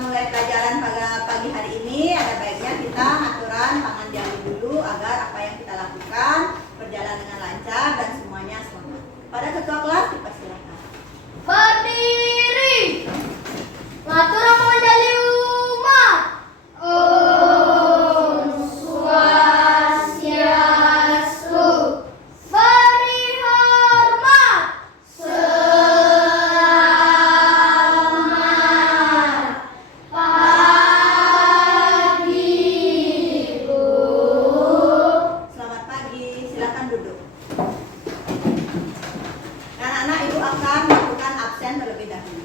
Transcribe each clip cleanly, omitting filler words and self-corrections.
mulai pelajaran pada pagi hari ini, ada baiknya kita aturan tangan jari dulu agar apa yang kita lakukan berjalan dengan lancar dan semuanya selamat. Pada ketua kelas dipersilakan. Berdiri. Ngatur menjadi umat. Om Swastiastu. Beri hormat. Selamat pagi, Bu. Selamat pagi, silakan duduk. Anak-anak, Ibu akan melakukan absen terlebih dahulu.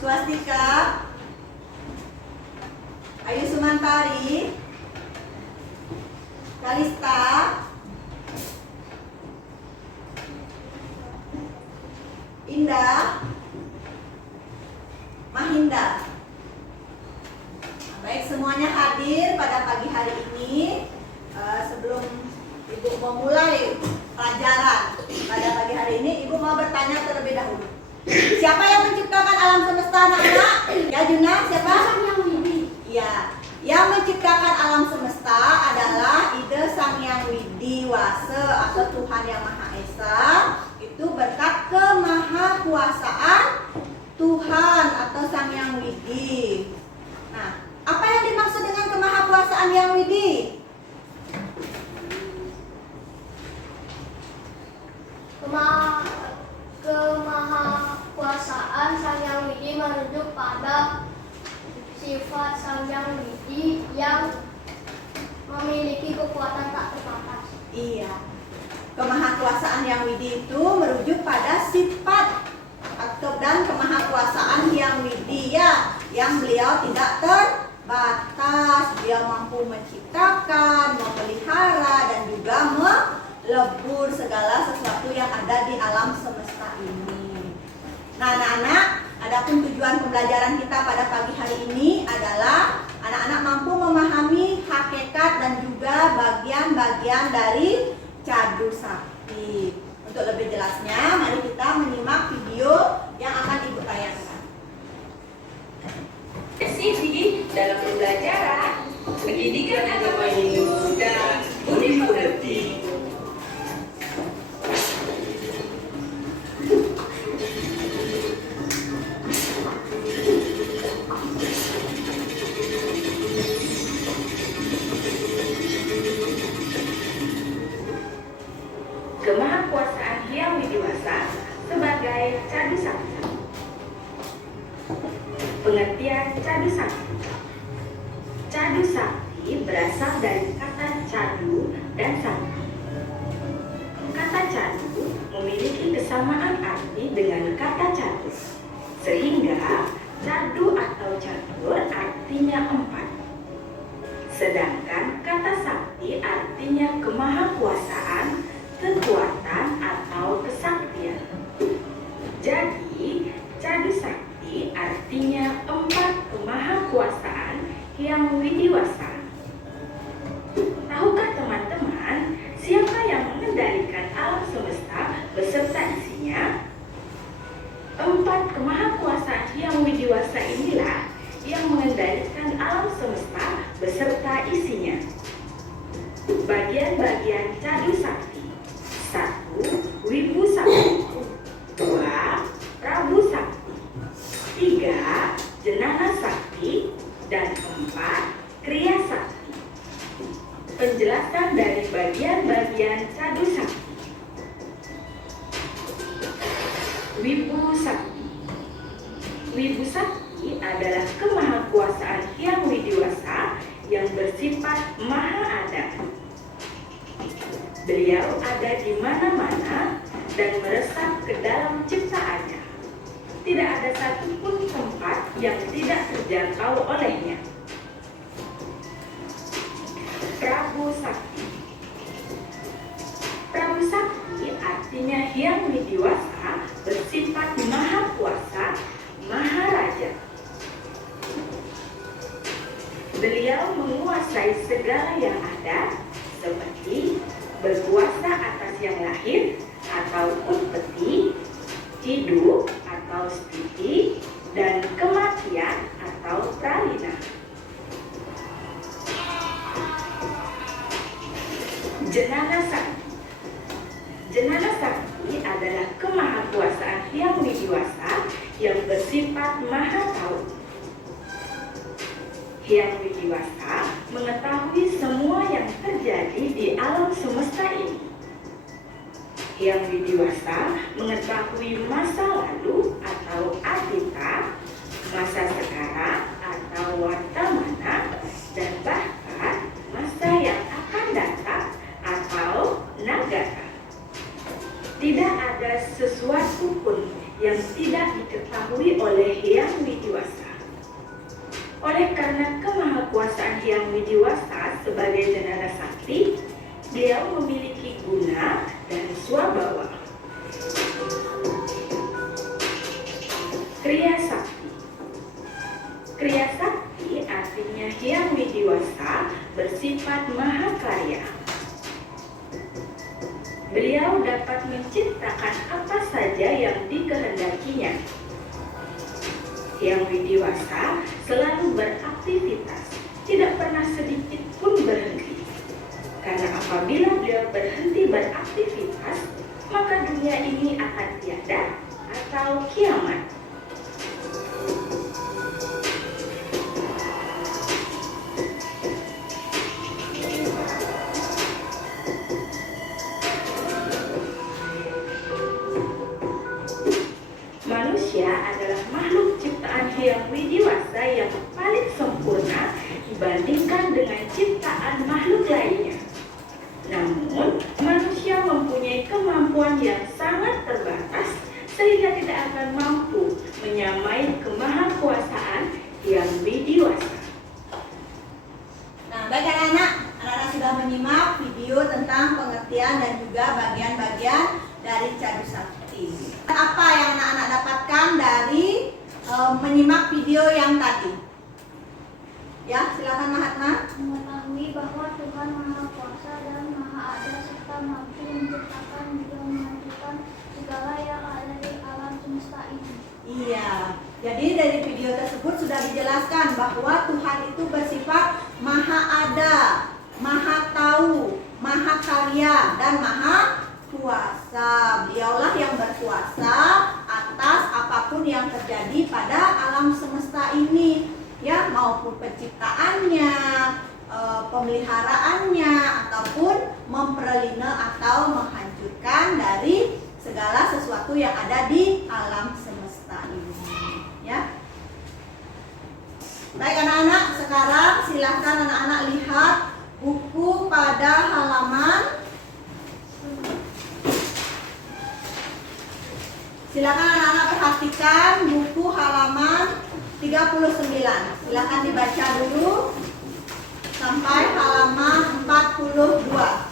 Swastika, Ayu Sumantari, Kalista, Indah, Mahinda. Baik, semuanya hadir pada pagi hari ini. Sebelum Ibu memulai pelajaran pada pagi hari ini, Ibu mau bertanya terlebih dahulu. Siapa yang menciptakan alam semesta, anak-anak? Ya, Juna, siapa? Ya, yang menciptakan alam semesta adalah ide Sang Yang Widi Wase atau Tuhan Yang Maha Esa. Itu berkat kemahakuasaan Tuhan atau Sang Yang Widi. Nah, apa yang dimaksud dengan kemahakuasaan Yang Widi? Kemahakuasaan Sang Yang Widi merujuk pada sifat Sang Yang Widi yang memiliki kekuatan tak terbatas. Iya, kemahakuasaan Yang Widi itu merujuk pada sifat dan kemahakuasaan Yang Widi ya, yang beliau tidak terbatas. Beliau mampu menciptakan, memelihara, dan juga melebur segala sesuatu yang ada di alam semesta ini. Nah, anak-anak, adapun tujuan pembelajaran kita pada pagi hari ini adalah anak-anak mampu memahami hakikat dan juga bagian-bagian dari Cadu Sakti. Untuk lebih jelasnya, mari kita menyimak video yang akan Ibu tayangkan. Sisi dalam pembelajaran pendidikan agama Hindu dan budi pekerti. Kemahakuasaan Hyang Widiwasa sebagai Cadu Sakti. Pengertian Cadu Sakti. Cadu Sakti berasal dari kata cadu dan sakti. Kata cadu memiliki kesamaan arti dengan kata catur, sehingga cadu atau catur artinya empat. Sedangkan kata sakti artinya kemahakuasaan, kekuatan atau kesaktian. Jadi, Cadu Sakti artinya empat kemahakuasaan yang widiwasa. Tahukah teman-teman siapa yang mengendalikan alam semesta beserta isinya? Empat kemahakuasaan yang widiwasa inilah yang mengendalikan alam semesta beserta isinya. Bagian-bagian Cadu Sakti. 1. Wibu Sakti. 2. Prabu Sakti. 3. Jenana Sakti. Dan 4. Kriya Sakti. Penjelasan dari bagian-bagian Cadu Sakti. Wibu Sakti. Wibu Sakti adalah kemahakuasaan Hyang Widiwasa yang bersifat maha ada. Beliau ada di mana-mana dan meresap ke dalam ciptaannya. Tidak ada satupun tempat yang tidak terjangkau olehnya. Prabu Sakti. Prabu Sakti artinya Hyang Widiwasa bersifat maha kuasa, maha raja. Beliau menguasai segala yang ada, seperti berkuasa atas yang lahir atau utpeti, hidup, Jenana Sakti adalah kemahakuasaan Hyang Widiwasa yang bersifat maha tahu. Hyang Widiwasa mengetahui semua yang terjadi di alam semesta ini. Hyang Widiwasa mengetahui masa lalu atau atita, masa sekarang atau wartamana, dan bahkan masa yang akan datang atau nagata. Tidak ada sesuatu pun yang tidak diketahui oleh Hyang Widiwasa. Oleh karena kemahakuasaan Hyang Widiwasa sebagai Jenana Sakti, beliau memiliki guna dan swabhawa. Kriya Sakti. Kriya Sakti artinya Hyang Widiwasa bersifat mahakarya. Beliau dapat menciptakan apa saja yang dikehendakinya. Hyang Widiwasa selalu beraktivitas, tidak pernah sedikit pun berhenti. Karena apabila beliau berhenti beraktivitas, maka dunia ini akan tiada atau kiamat. Manusia adalah makhluk ciptaan Hyang Widiwasa yang paling sempurna dibandingkan dengan ciptaan makhluk lainnya. Namun, manusia mempunyai kemampuan yang sangat terbatas sehingga tidak akan mampu menyamai kemahakuasaan Hyang Widiwasa. Nah, baik anak-anak sudah menyimak video tentang pengertian dan juga bagian-bagian dari Cadu Sakti. Apa yang anak-anak dapatkan dari menyimak video yang tadi? Ya, silakan Mahatma. Mengetahui bahwa Tuhan Maha Kuasa dan Maha Ada serta mampu menciptakan juga menghancurkan segala yang ada di alam semesta ini. Iya, jadi dari video tersebut sudah dijelaskan bahwa Tuhan itu bersifat Maha Ada, Maha Tahu, Maha Karya, dan Maha Kuasa. Beliaulah yang berkuasa atas apapun yang terjadi pada alam semesta ini, ya, maupun penciptaannya, pemeliharaannya, ataupun memperlina atau menghancurkan dari segala sesuatu yang ada di alam semesta ini, ya. Baik anak-anak, sekarang silahkan anak-anak lihat buku pada halaman. Silakan anak-anak perhatikan buku halaman 39. Silakan dibaca dulu sampai halaman 42.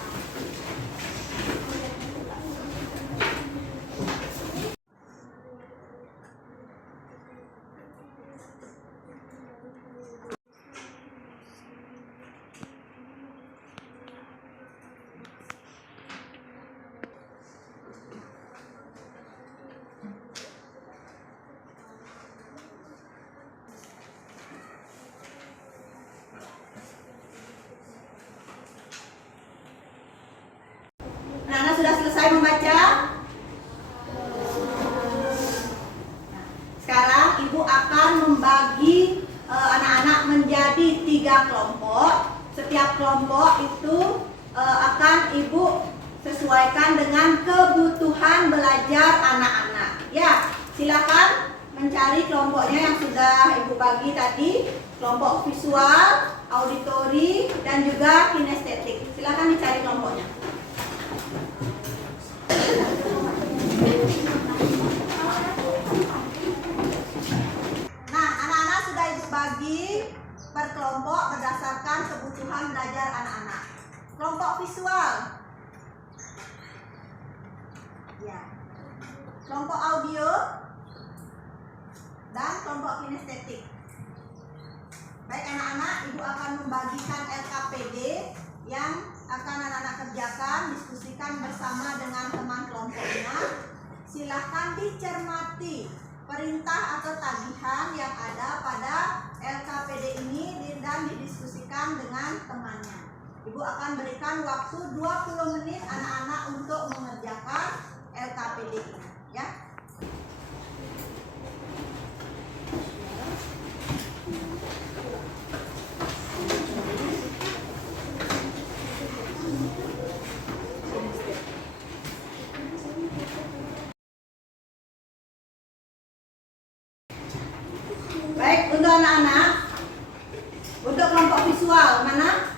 Anak-anak sudah selesai membaca? Sekarang Ibu akan membagi anak-anak menjadi 3 kelompok. Setiap kelompok itu akan Ibu sesuaikan dengan kebutuhan belajar anak-anak. Ya, silakan mencari kelompoknya yang sudah Ibu bagi tadi. Kelompok visual, auditori, dan juga kinestetik. Silakan dicari kelompoknya. Nah, anak-anak sudah Ibu bagi per kelompok berdasarkan kebutuhan belajar anak-anak. Kelompok visual, ya. Kelompok audio dan kelompok kinestetik. Baik anak-anak, Ibu akan membagikan LKPD yang akan anak-anak kerjakan, diskusikan bersama dengan teman kelompoknya. Silahkan dicermati perintah atau tagihan yang ada pada LKPD ini dan didiskusikan dengan temannya. Ibu akan berikan waktu 20 menit anak-anak untuk mengerjakan Baik, untuk anak-anak, untuk kelompok visual mana?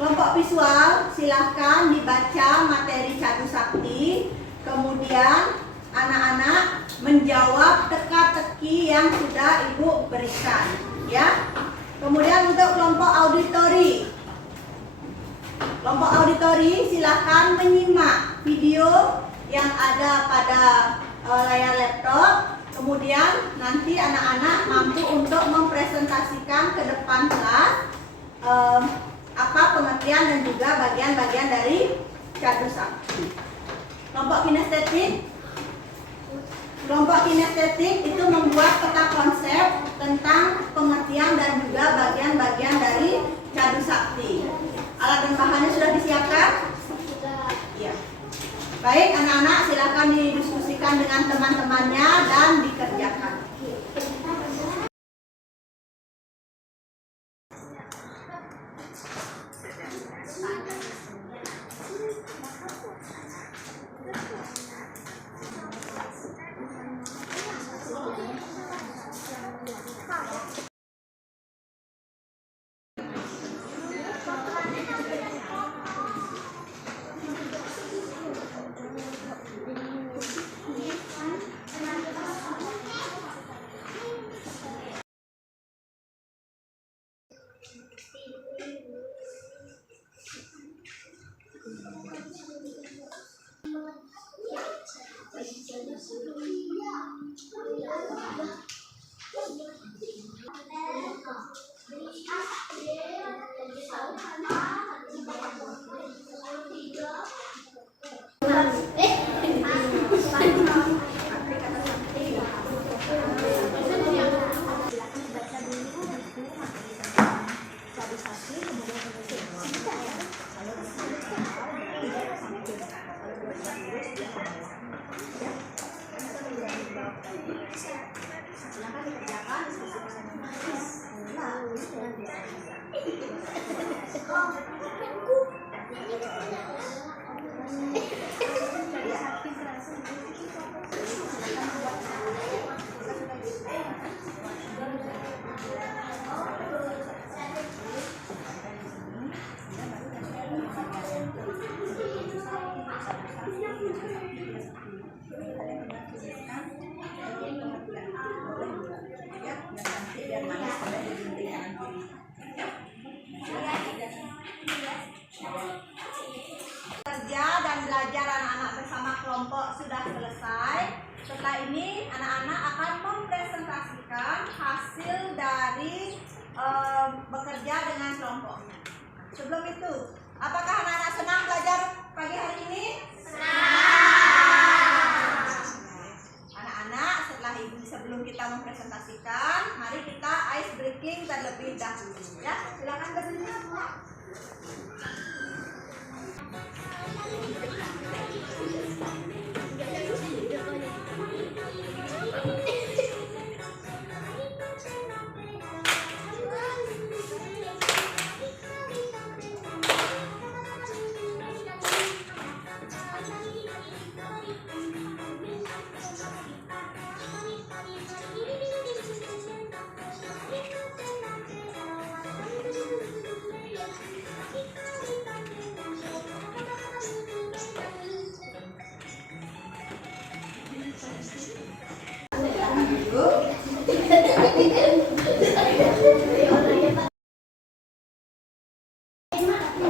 Kelompok visual, silahkan dibaca materi Cadu Sakti. Kemudian anak-anak menjawab teka-teki yang sudah Ibu berikan, ya. Kemudian untuk kelompok auditori, silahkan menyimak video yang ada pada layar laptop. Kemudian nanti anak-anak mampu untuk mempresentasikan ke depan kelas apa pengertian dan juga bagian-bagian dari Cadu Sakti. Kelompok kinestetik itu membuat peta konsep tentang pengertian dan juga bagian-bagian dari Cadu Sakti. Alat dan bahannya sudah disiapkan? Iya. Baik, anak-anak silakan didiskusikan dengan teman-temannya dan dikerjakan. Kerja dan belajar anak-anak bersama kelompok sudah selesai. Setelah ini anak-anak akan mempresentasikan hasil dari bekerja dengan kelompoknya. Sebelum itu, apakah anak-anak senang belajar pagi hari ini? Anak-anak, sebelum kita mempresentasikan, mari kita ice breaking terlebih dahulu, ya. Silakan berdiri.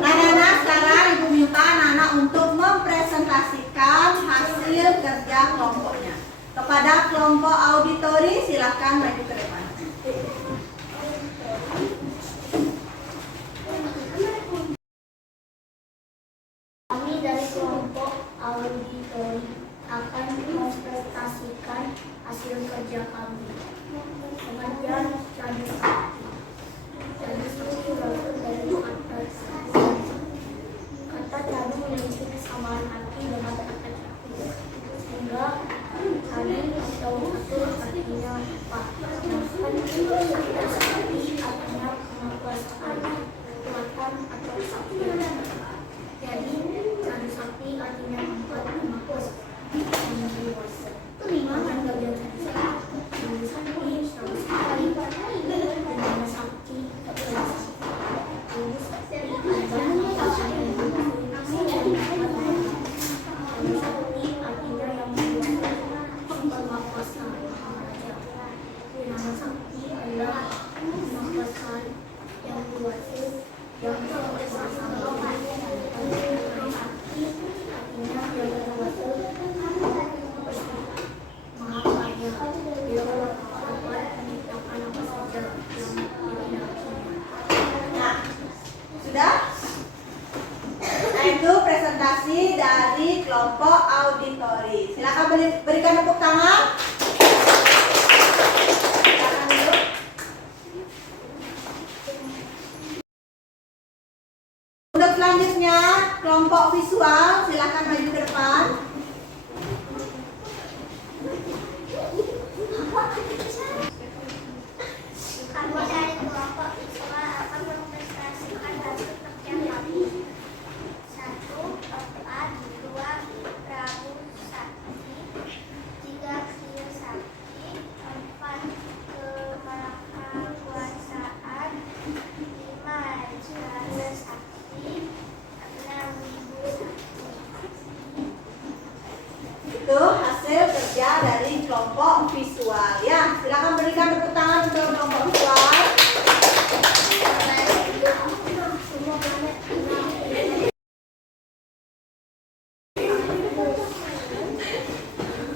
Anak-anak, sekarang Ibu minta anak-anak untuk mempresentasikan hasil kerja kelompoknya. Kepada kelompok auditori, silakan maju ke depan. Kami dari kelompok auditori akan mempresentasikan hasil kerja kami. Pengertian Cadu Sakti. Cadu Sakti berasal dari kata Sakti. Kata Cadu memiliki kesamaan arti dengan kata Sakti, sehingga Cadu atau unsur artinya empat. Kata Sakti artinya kemakuasaan, kekuatan atau sakti. Jadi Cadu Sakti artinya empat, kemakuasaan dan dewasa. Kelima, bagian Cadu Sakti. komunikasi dari kelompok auditori. Silakan berikan tepuk tangan. Silakan duduk. Untuk selanjutnya, kelompok visual, silakan maju ke depan. Kami dari kelompok visual akan mempresentasikan hasil kerja kami. 1. Tempat 2. Prabu Sakti 3. Kriya Sakti 4. Kemahakuasaan 5. Jana Sakti 6. Wibu Sakti. Itu hasil kerja dari kelompok visual ya. Silakan berikan tepuk tangan untuk kelompok visual.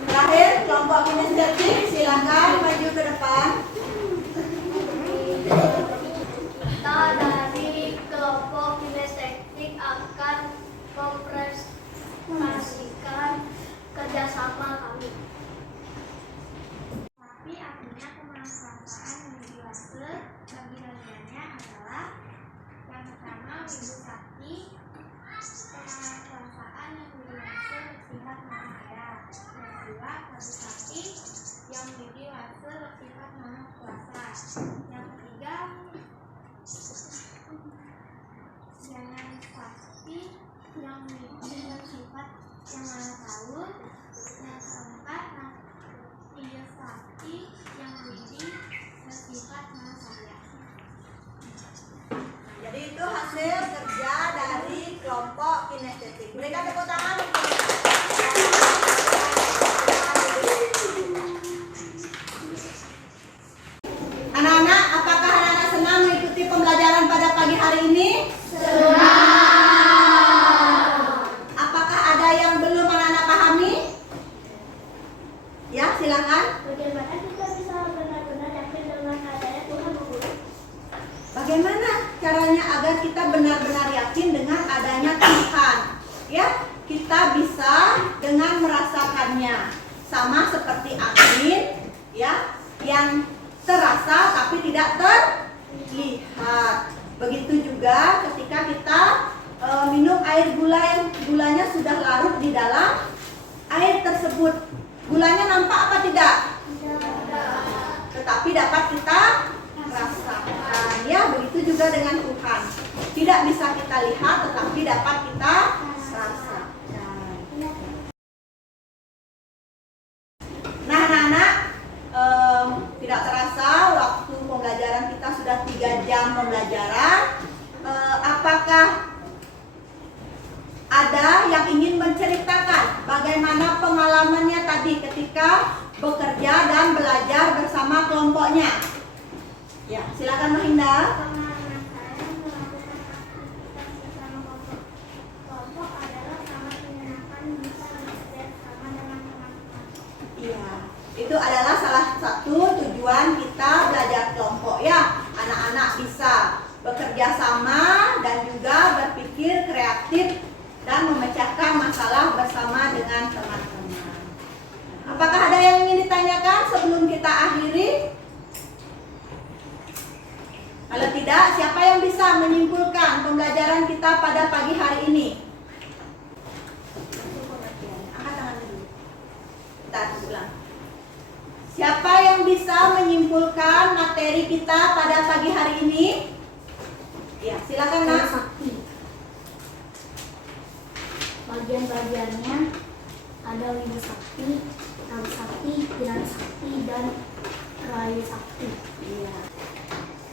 Terakhir kelompok kinestetik, silakan maju ke depan. Kita dari kelompok kinestetik akan mempresentasikan kerjasama kami. Tapi artinya kemanfaatan Widiwase bagi-bagiannya adalah yang pertama Wibu Sakti, kemanfaatan yang Widiwase bersifat mahara. Yang kedua Prabu Sakti, yang Widiwase bersifat maha kuasa. Yang ketiga Jangan Sakti, yang Widi bersifat yang maha tahu. Yang keempat Kriya Sakti, yang Widi bersifat maha sayang. Jadi itu hasil kerja dari kelompok kinestetik. Berikan tepuk tangan. Anak-anak, apakah anak-anak senang mengikuti pembelajaran pada pagi hari ini? Apakah ada yang belum anak-anak pahami? Ya, silakan. Bagaimana kita bisa benar-benar yakin dengan adanya Tuhan Guru? Bagaimana caranya agar kita benar-benar yakin dengan adanya Tuhan? Ya, kita bisa dengan merasakannya. Sama seperti angin, ya, yang terasa tapi tidak terlihat. Begitu juga ketika kita minum air gula yang gulanya sudah larut di dalam air tersebut. Gulanya nampak apa tidak? Tetapi dapat kita rasakan. Ya, begitu juga dengan Tuhan. Tidak bisa kita lihat tetapi dapat kita rasakan. Nah, anak-anak, tidak terasa waktu pembelajaran kita sudah 3 jam pembelajaran. Apakah ada yang ingin menceritakan bagaimana pengalamannya tadi ketika bekerja dan belajar bersama kelompoknya? Ya, silakan Mahinda. Pengalaman saya melakukan aktivitas bersama kelompok adalah sangat menyenangkan, bisa belajar sama dengan teman-teman. Iya, itu adalah salah satu tujuan kita belajar kelompok ya. Anak-anak bisa bekerja sama dan juga berpikir kreatif dan memecahkan masalah bersama dengan teman-teman. Apakah ada yang ingin ditanyakan sebelum kita akhiri? Kalau tidak, siapa yang bisa menyimpulkan pembelajaran kita pada pagi hari ini? Angkat tangan dulu. Bentar, ulang. Siapa yang bisa menyimpulkan materi kita pada pagi hari ini? Ya, silakan Nak. Sakti. Bagian-bagiannya ada Wibu Sakti, Prabu Sakti, Jana Sakti, dan Rayu Sakti. Iya.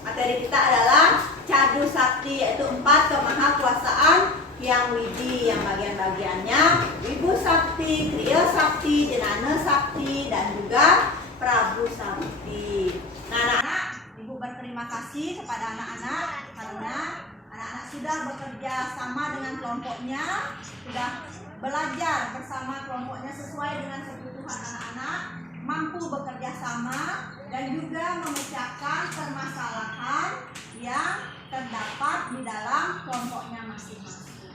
Materi kita adalah Cadu Sakti, yaitu 4 kemahakuasaan yang Widi, yang bagian-bagiannya Wibu Sakti, Kriya Sakti, Jana Sakti, dan juga Prabu Sakti. Nah, anak-anak, Ibu berterima kasih kepada anak-anak karena anak-anak sudah bekerja sama dengan kelompoknya, sudah belajar bersama kelompoknya sesuai dengan kebutuhan anak-anak, mampu bekerja sama dan juga memecahkan permasalahan yang terdapat di dalam kelompoknya masing-masing.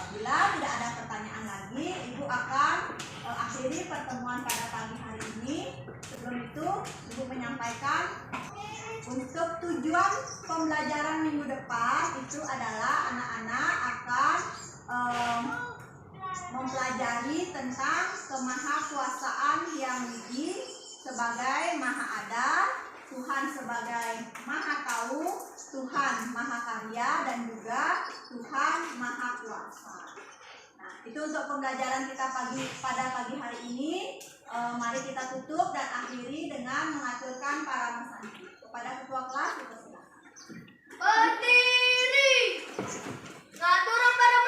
Apabila tidak ada pertanyaan lagi, Ibu akan akhiri pertemuan pada pagi hari ini. Sebelum itu, Ibu menyampaikan untuk tujuan pembelajaran minggu depan itu adalah anak-anak akan mempelajari tentang kemahakuasaan Hyang Widi sebagai Maha Ada, Tuhan sebagai Maha Tahu, Tuhan Maha Karya, dan juga Tuhan Maha Kuasa. Nah, itu untuk pembelajaran kita pada pagi hari ini. Mari kita tutup dan akhiri dengan mengaturkan para mesanti. Kepada ketua kelas, kita silakan. Berdiri. Ngaturang pada